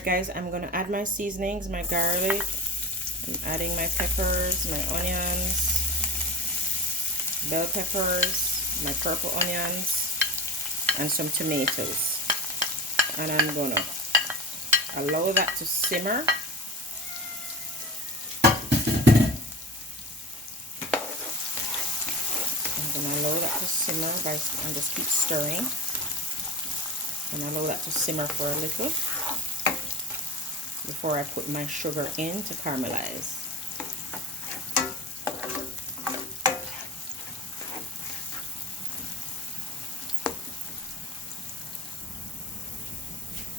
Alright guys, I'm going to add my seasonings, my garlic. I'm adding my peppers, my onions, bell peppers, my purple onions, and some tomatoes. And I'm going to allow that to simmer. I'm going to allow that to simmer and just keep stirring. And allow that to simmer for a little before I put my sugar in to caramelize.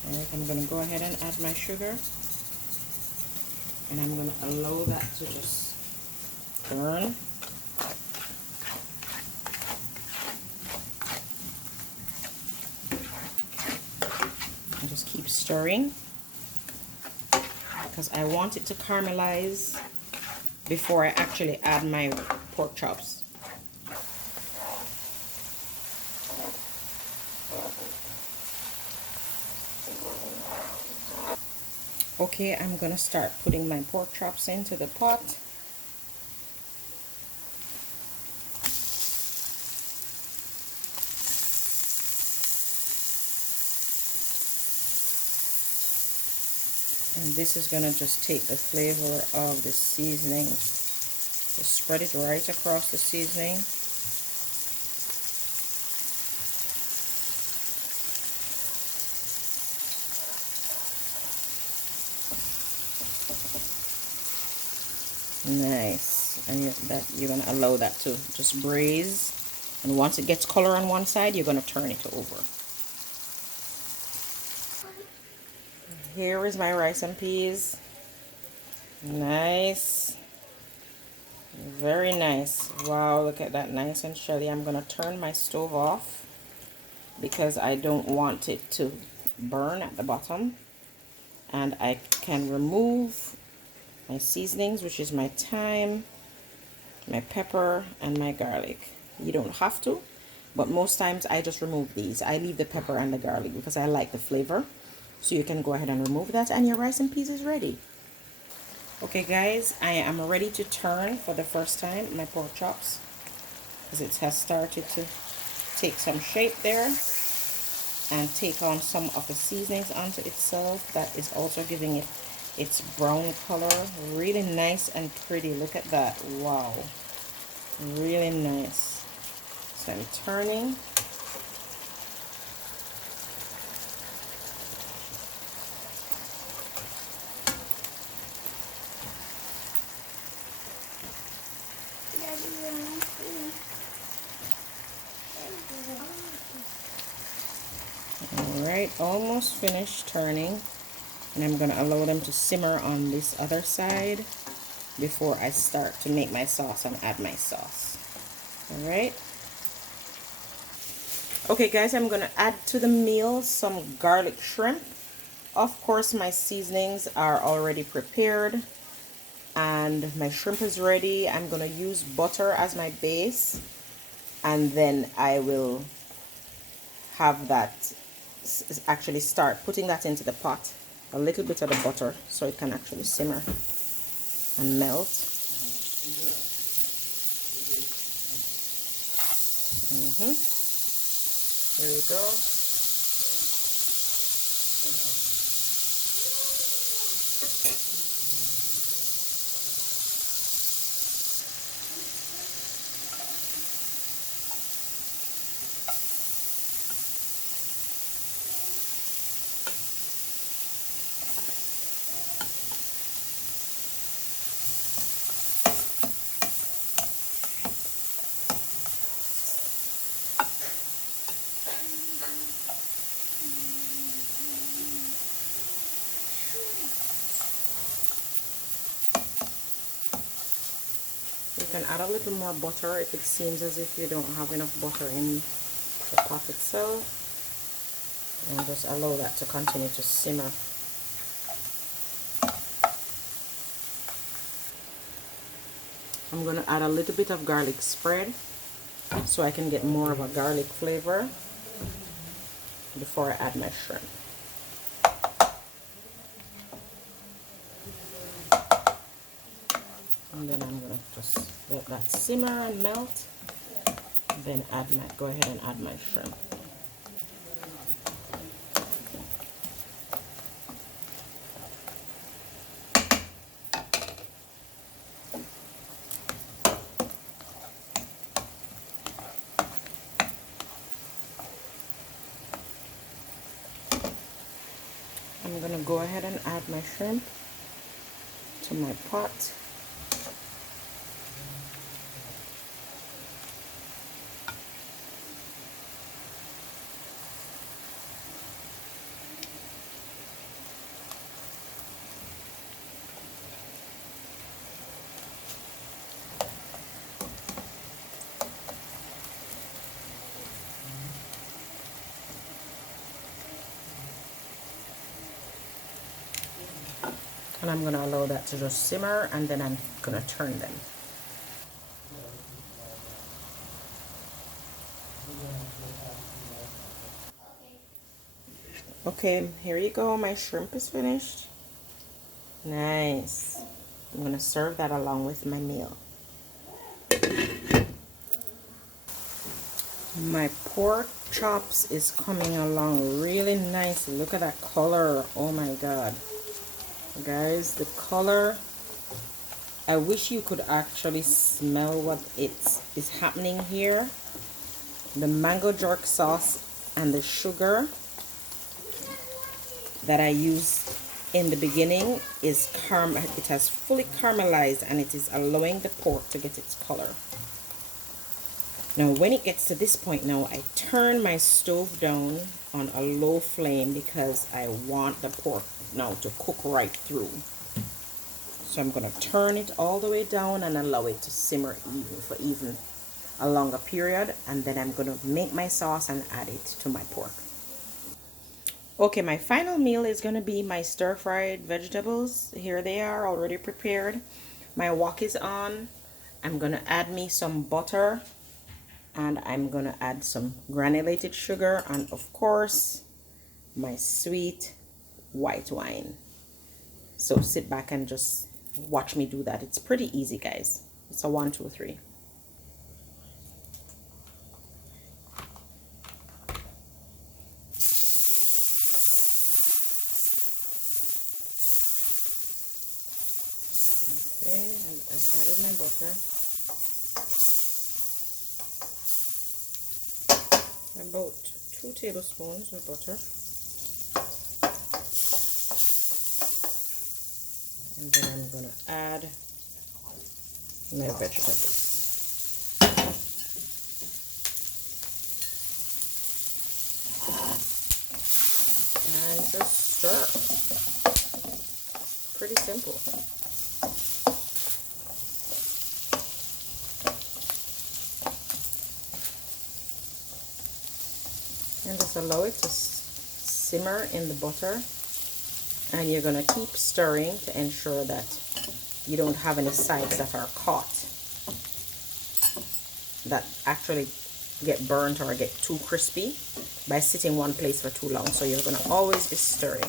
Alright, I'm going to go ahead and add my sugar. And I'm going to allow that to just burn. And just keep stirring, because I want it to caramelize before I actually add my pork chops. Okay, I'm gonna start putting my pork chops into the pot. And this is gonna just take the flavor of the seasoning. Just spread it right across the seasoning. Nice. And you're gonna allow that to just braise. And once it gets color on one side, you're gonna turn it over. Here is my rice and peas. Nice. Very nice. Wow, look at that, nice and shelly. I'm gonna turn my stove off because I don't want it to burn at the bottom. And I can remove my seasonings, which is my thyme, my pepper, and my garlic. You don't have to, but most times I just remove these. I leave the pepper and the garlic because I like the flavor. So you can go ahead and remove that, and your rice and peas is ready. Okay guys, I am ready to turn for the first time my pork chops, because it has started to take some shape there and take on some of the seasonings onto itself. That is also giving it its brown color. Really nice and pretty. Look at that. Wow, really nice. So I'm turning. Alright, almost finished turning, and I'm going to allow them to simmer on this other side before I start to make my sauce and add my sauce. Alright. Okay guys, I'm going to add to the meal some garlic shrimp. Of course, my seasonings are already prepared and my shrimp is ready. I'm going to use butter as my base, and then I will have that actually start putting that into the pot, a little bit of the butter, so it can actually simmer and melt. There we go. You can add a little more butter if it seems as if you don't have enough butter in the pot itself, and just allow that to continue to simmer. I'm going to add a little bit of garlic spread so I can get more of a garlic flavor before I add my shrimp. And then I'm gonna just let that simmer and melt. Then go ahead and add my shrimp. I'm gonna go ahead and add my shrimp to my pot. And I'm gonna allow that to just simmer, and then I'm gonna turn them. Okay, here you go. My shrimp is finished. Nice. I'm gonna serve that along with my meal. My pork chops is coming along really nice. Look at that color. Oh my god. Guys, the color. I wish you could actually smell what is happening here. The mango jerk sauce and the sugar that I used in the beginning it has fully caramelized, and it is allowing the pork to get its color. Now when it gets to this point now, I turn my stove down on a low flame because I want the pork now to cook right through. So I'm going to turn it all the way down and allow it to simmer for a longer period, and then I'm going to make my sauce and add it to my pork. Okay, my final meal is going to be my stir-fried vegetables. Here they are, already prepared. My wok is on. I'm going to add me some butter, and I'm going to add some granulated sugar, and of course, my sweet white wine. So sit back and just watch me do that. It's pretty easy, guys. It's a 1, 2, 3. Okay, and I added my butter. About 2 tablespoons of butter. And then I'm going to add my vegetables. And just stir. Pretty simple. And just allow it to simmer in the butter. And you're going to keep stirring to ensure that you don't have any sides that are caught, that actually get burnt or get too crispy by sitting one place for too long. So you're going to always be stirring.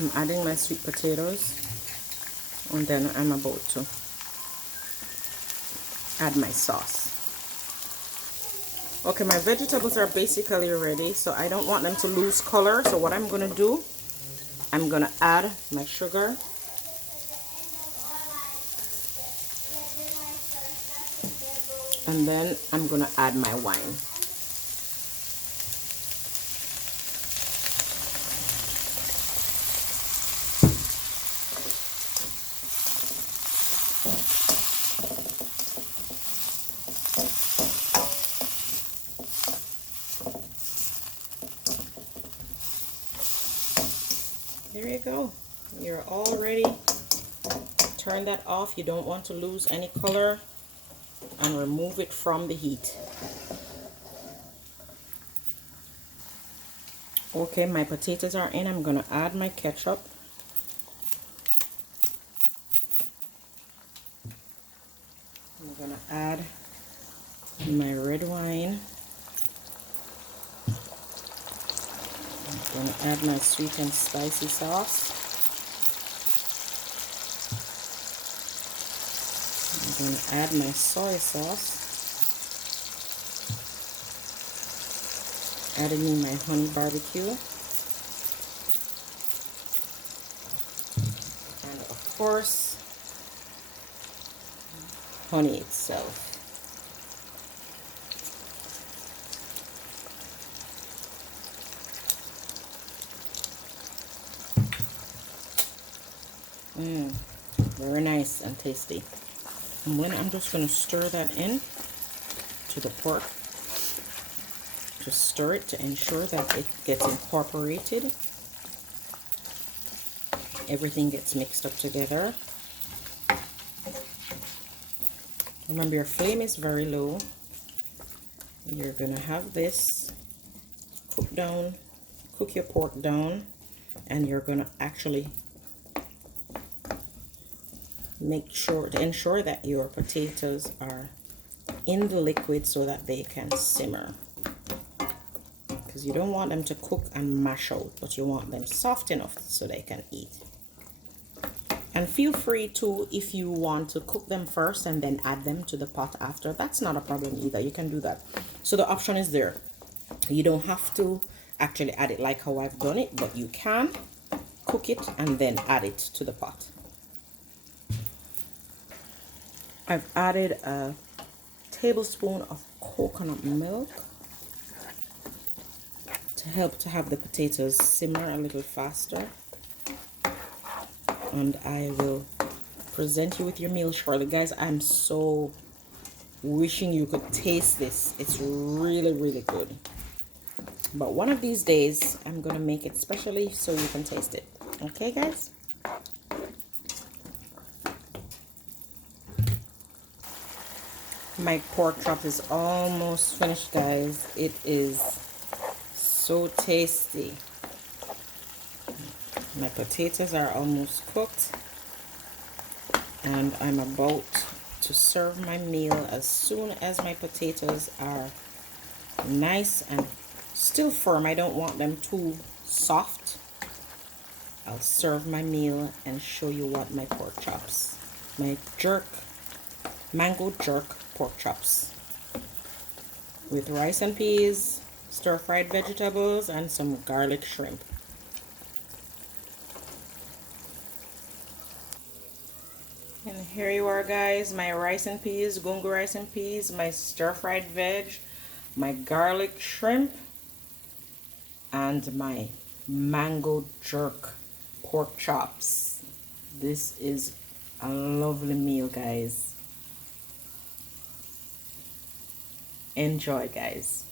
I'm adding my sweet potatoes, and then I'm about to add my sauce. Okay, my vegetables are basically ready, so I don't want them to lose color. So what I'm going to do, I'm going to add my sugar. And then I'm going to add my wine. There you go. You're all ready. Turn that off. You don't want to lose any color, and remove it from the heat. Okay, my potatoes are in. I'm gonna add my ketchup. I'm gonna add my red wine. I'm gonna add my sweet and spicy sauce. I'm gonna add my soy sauce. Adding in my honey barbecue. And of course, honey itself. Very nice and tasty. And then I'm just going to stir that in to the pork. Just stir it to ensure that it gets incorporated. Everything gets mixed up together. Remember, your flame is very low. You're going to have this cook your pork down, and you're going to actually ensure that your potatoes are in the liquid so that they can simmer, because you don't want them to cook and mash out, but you want them soft enough so they can eat. And feel free to, if you want to cook them first and then add them to the pot after, that's not a problem either. You can do that. So the option is there. You don't have to actually add it like how I've done it, but you can cook it and then add it to the pot. I've added a tablespoon of coconut milk to help to have the potatoes simmer a little faster. And I will present you with your meal shortly. Guys, I'm so wishing you could taste this. It's really, really good. But one of these days, I'm going to make it specially so you can taste it. Okay, guys? My pork chop is almost finished, guys. It is so tasty. My potatoes are almost cooked, and I'm about to serve my meal. As soon as my potatoes are nice and still firm, I don't want them too soft, I'll serve my meal and show you what my pork chops, my mango jerk pork chops with rice and peas, stir-fried vegetables, and some garlic shrimp. And here you are, guys, my rice and peas, gungo rice and peas, my stir-fried veg, my garlic shrimp, and my mango jerk pork chops. This is a lovely meal, guys. Enjoy, guys.